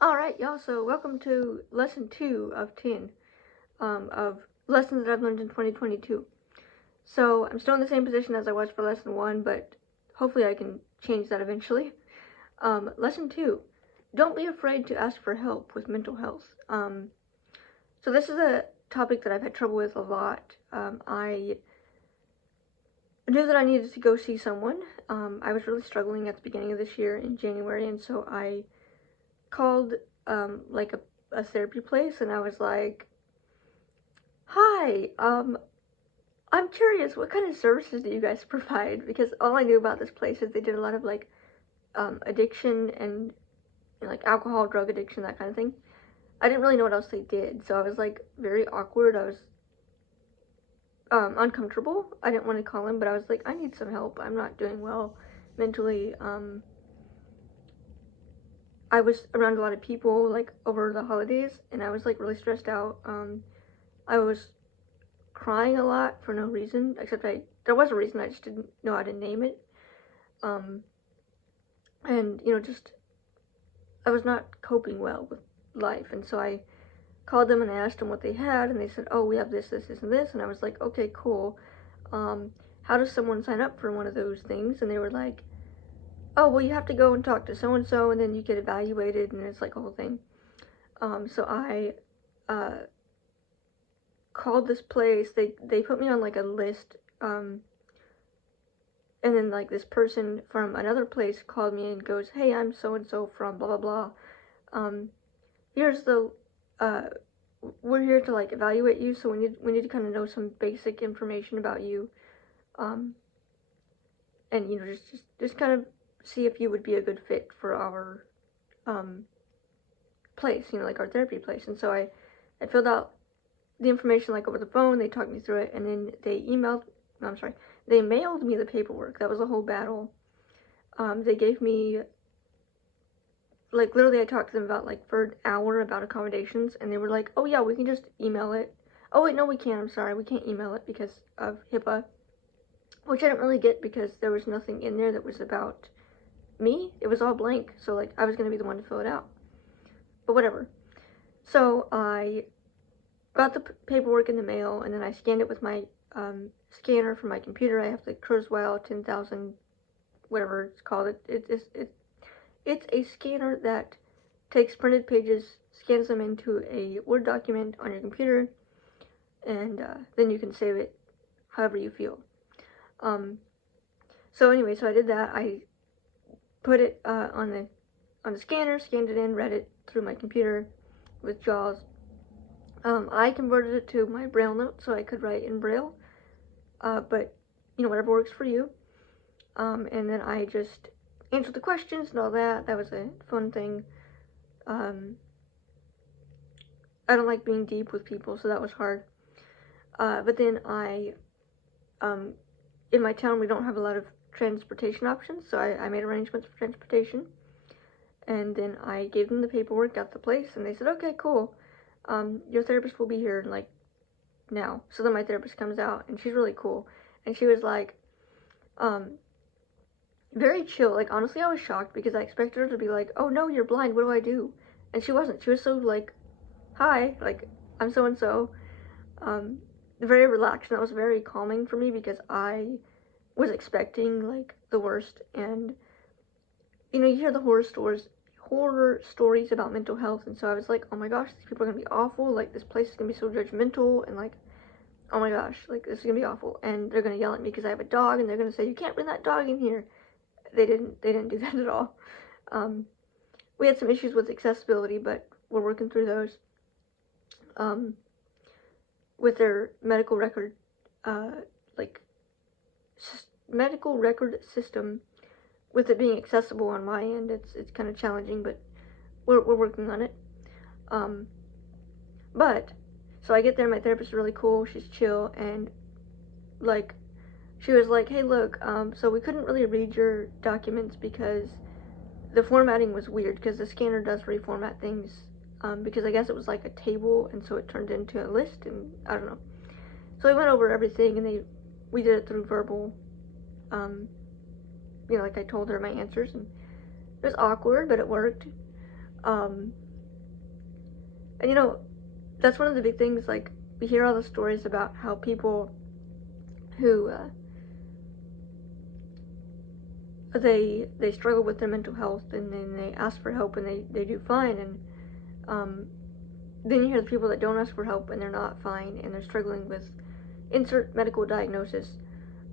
Alright, y'all, so welcome to lesson 2 of 10 of lessons that I've learned in 2022. So, I'm still in the same position as I was for lesson 1, but hopefully I can change that eventually. Lesson 2, don't be afraid to ask for help with mental health. So this is a topic that I've had trouble with a lot. I knew that I needed to go see someone. I was really struggling at the beginning of this year in January, and so I called like a therapy place, and I was like, hi, I'm curious, what kind of services do you guys provide? Because all I knew about this place is they did a lot of like addiction and like alcohol, drug addiction, that kind of thing. I didn't really know what else they did, so I was like very awkward. I was uncomfortable. I didn't want to call him, but I was like, I need some help. I'm not doing well mentally. I was around a lot of people like over the holidays, and I was like really stressed out. I was crying a lot for no reason, except there was a reason, I just didn't know how to name it. And just I was not coping well with life, and so I called them and I asked them what they had, and they said, oh, we have this, this, this, and this, and I was like, okay, cool. How does someone sign up for one of those things? And they were like, oh, well, you have to go and talk to so and so, and then you get evaluated, and it's like a whole thing. So I called this place. They put me on like a list, and then like this person from another place called me and goes, hey, I'm so and so from blah blah blah. Here's the we're here to like evaluate you, so we need to kind of know some basic information about you, and just kind of see if you would be a good fit for our place, like our therapy place. And so I filled out the information like over the phone. They talked me through it, and then they mailed me the paperwork. That was a whole battle. They gave me, like, literally I talked to them about like for an hour about accommodations, and they were like, oh yeah, we can just email it. Oh wait, no, we can't. I'm sorry, we can't email it because of HIPAA, which I didn't really get because there was nothing in there that was about me. It was all blank, so like I was gonna be the one to fill it out, but whatever. So I got the paperwork in the mail, and then I scanned it with my scanner from my computer. I have the Kurzweil 10,000, whatever it's called. It's a scanner that takes printed pages, scans them into a Word document on your computer, and then you can save it however you feel. So anyway, so I did that. I put it on the scanner, scanned it in, read it through my computer with JAWS. I converted it to my Braille note so I could write in Braille, but whatever works for you. And then I just answered the questions and all that. That was a fun thing. I don't like being deep with people, so that was hard. But then in my town we don't have a lot of transportation options, so I made arrangements for transportation. And then I gave them the paperwork, got the place, and they said, okay, cool. Your therapist will be here like now. So then my therapist comes out, and she's really cool. And she was like, very chill. Like, honestly, I was shocked because I expected her to be like, oh no, you're blind, what do I do? And she wasn't. She was so like, hi, like, I'm so and so. Very relaxed, and that was very calming for me because I was expecting like the worst. And you hear the horror stories about mental health, and so I was like, oh my gosh, these people are gonna be awful. Like, this place is gonna be so judgmental, and like, oh my gosh, like, this is gonna be awful. And they're gonna yell at me because I have a dog, and they're gonna say, you can't bring that dog in here. They didn't do that at all. We had some issues with accessibility, but we're working through those. With their medical record, medical record system, with it being accessible on my end, it's kind of challenging, but we're working on it. But so I get there, my therapist is really cool. She's chill, and like, she was like, hey, look, so we couldn't really read your documents because the formatting was weird, because the scanner does reformat things, because I guess it was like a table, and so it turned into a list, and I don't know. So we went over everything, and we did it through verbal, like I told her my answers, and it was awkward, but it worked. And you know, that's one of the big things, like, we hear all the stories about how people who, they struggle with their mental health, and then they ask for help, and they do fine, and, then you hear the people that don't ask for help, and they're not fine, and they're struggling with insert medical diagnosis,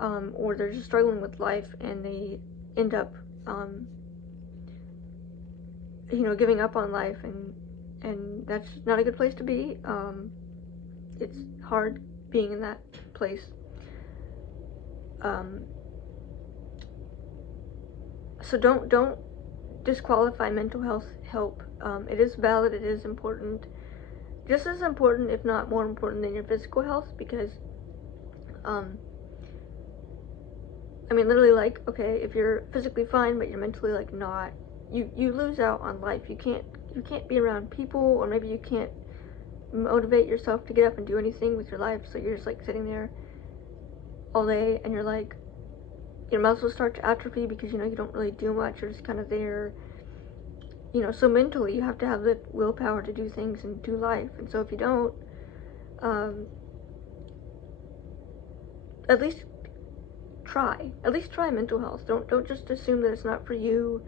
or they're just struggling with life, and they end up, you know, giving up on life, and that's not a good place to be. It's hard being in that place. So don't disqualify mental health help. It is valid, it is important, just as important, if not more important, than your physical health, because, I mean, literally, like, okay, if you're physically fine, but you're mentally, like, not, you lose out on life. You can't be around people, or maybe you can't motivate yourself to get up and do anything with your life, so you're just, like, sitting there all day, and you're, like, your muscles start to atrophy because, you know, you don't really do much, you're just kind of there, you know. So mentally, you have to have the willpower to do things and do life, and so if you don't, at least try mental health. Don't just assume that it's not for you,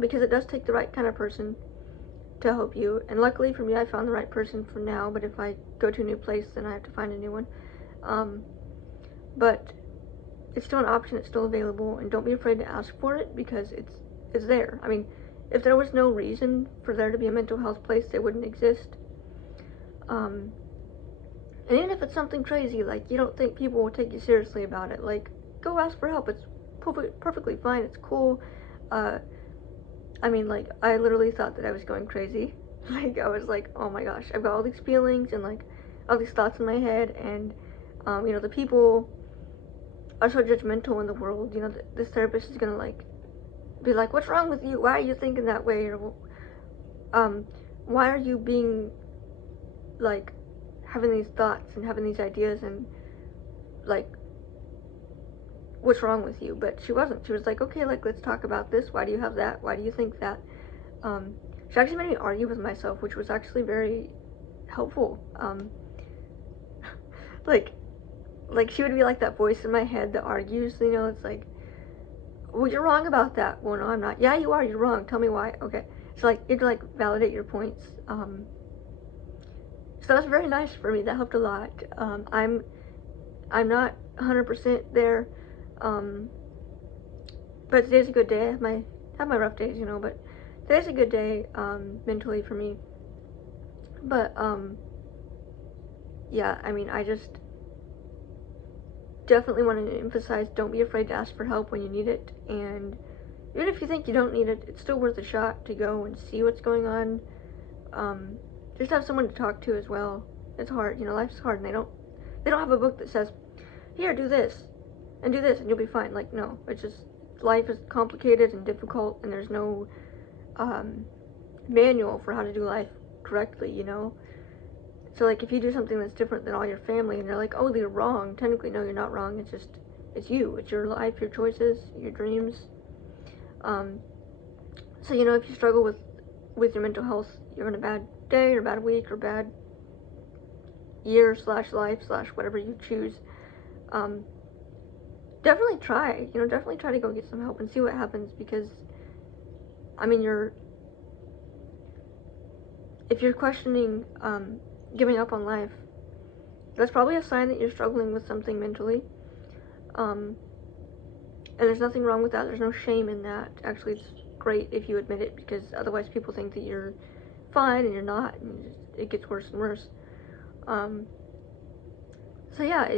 because it does take the right kind of person to help you, and luckily for me, I found the right person for now, but if I go to a new place, then I have to find a new one. But it's still an option, it's still available, and don't be afraid to ask for it, because it's there. I mean, if there was no reason for there to be a mental health place, they wouldn't exist. And even if it's something crazy, like you don't think people will take you seriously about it, like, go ask for help. It's perfectly fine, it's cool. I mean, like, I literally thought that I was going crazy. Like, I was like, oh my gosh, I've got all these feelings and, like, all these thoughts in my head, and, you know, the people are so judgmental in the world. You know, this therapist is gonna, like, be like, what's wrong with you? Why are you thinking that way? Or, why are you being, like, having these thoughts and having these ideas, and, like, what's wrong with you? But she wasn't. She was like, okay, like, let's talk about this. Why do you have that? Why do you think that? She actually made me argue with myself, which was actually very helpful. Like she would be like that voice in my head that argues, you know. It's like, well, you're wrong about that. Well, no, I'm not. Yeah, you are. You're wrong. Tell me why. Okay. So, like, you have to, like, validate your points. So that was very nice for me. That helped a lot. I'm not 100% there. But today's a good day. I have my rough days, you know, but today's a good day, mentally for me. But, yeah, I mean, I just definitely want to emphasize, don't be afraid to ask for help when you need it, and even if you think you don't need it, it's still worth a shot to go and see what's going on. Just have someone to talk to as well. It's hard, you know, life's hard, and they don't have a book that says, here, do this, and you'll be fine. Like, no, it's just, life is complicated and difficult, and there's no, manual for how to do life correctly, you know. So, like, if you do something that's different than all your family, and they're like, oh, you're wrong, technically, no, you're not wrong. It's just, it's you, it's your life, your choices, your dreams. So, you know, if you struggle with your mental health, you're in a bad day, or bad week, or bad year / life / whatever you choose, definitely try to go get some help and see what happens, because, I mean, if you're questioning, giving up on life, that's probably a sign that you're struggling with something mentally, and there's nothing wrong with that. There's no shame in that. Actually, it's great if you admit it, because otherwise people think that you're fine and you're not, and it gets worse and worse. So yeah,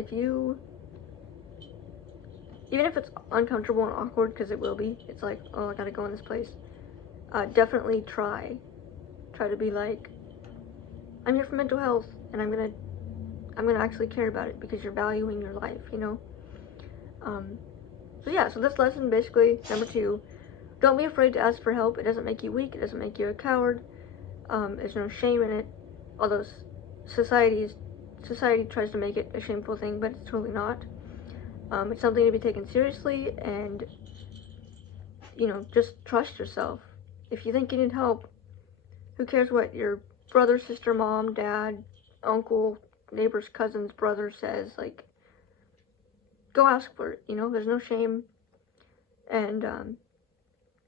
even if it's uncomfortable and awkward, because it will be, it's like, oh, I gotta go in this place, definitely try to be like, I'm here for mental health, and I'm gonna actually care about it, because you're valuing your life, you know. So yeah, so this lesson, basically, number 2, don't be afraid to ask for help. It doesn't make you weak, it doesn't make you a coward. There's no shame in it, although society tries to make it a shameful thing, but it's totally not. It's something to be taken seriously, and, you know, just trust yourself. If you think you need help, who cares what your brother, sister, mom, dad, uncle, neighbor's cousin's brother says, like, go ask for it, you know, there's no shame. And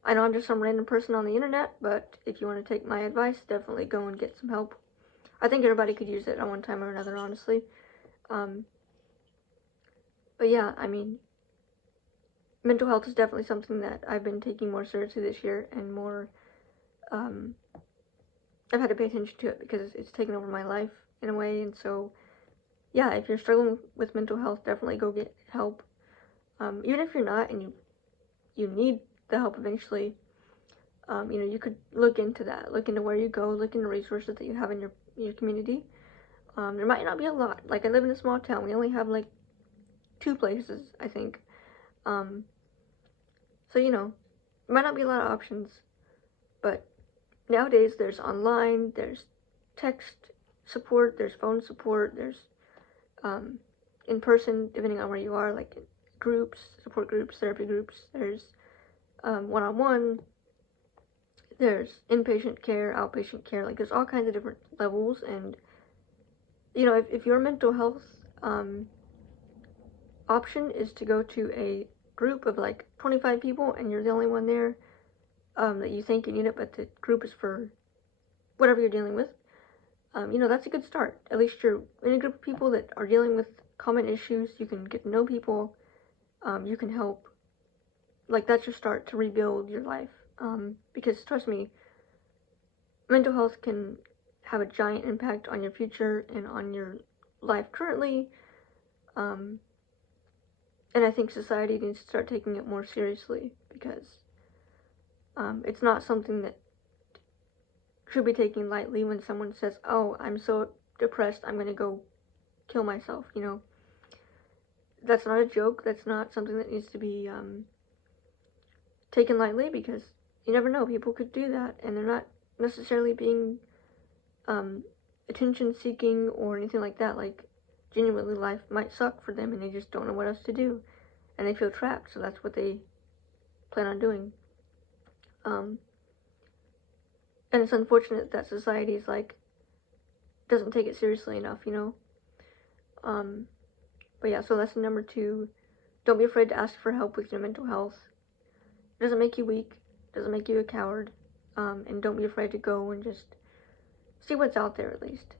I know I'm just some random person on the internet, but if you want to take my advice, definitely go and get some help. I think everybody could use it at one time or another, honestly. Um, but yeah, I mean, mental health is definitely something that I've been taking more seriously this year, and more, um, I've had to pay attention to it because it's taken over my life in a way. And so, yeah, if you're struggling with mental health, definitely go get help. Even if you're not and you need the help eventually, you know, you could look into that, look into where you go, look into resources that you have in your community. There might not be a lot. Like, I live in a small town. We only have like 2 places, I think. Um, so, you know, there might not be a lot of options, but nowadays there's online, there's text support, there's phone support, there's in person, depending on where you are, like groups, support groups, therapy groups. There's one-on-one, there's inpatient care, outpatient care. Like, there's all kinds of different levels. And you know, if your mental health option is to go to a group of like 25 people and you're the only one there, that you think you need it, but the group is for whatever you're dealing with, you know, that's a good start. At least you're in a group of people that are dealing with common issues. You can get to know people. You can help. Like, that's your start to rebuild your life. Because trust me, mental health can have a giant impact on your future and on your life currently. And I think society needs to start taking it more seriously, because it's not something that should be taken lightly when someone says, oh, I'm so depressed, I'm going to go kill myself, you know. That's not a joke. That's not something that needs to be taken lightly, because you never know. People could do that, and they're not necessarily being attention seeking or anything like that. Like, genuinely, life might suck for them and they just don't know what else to do, and they feel trapped, so that's what they plan on doing. And it's unfortunate that society's like doesn't take it seriously enough, you know. But yeah, so lesson number 2, don't be afraid to ask for help with your mental health. It doesn't make you weak, it doesn't make you a coward, and don't be afraid to go and just see what's out there, at least.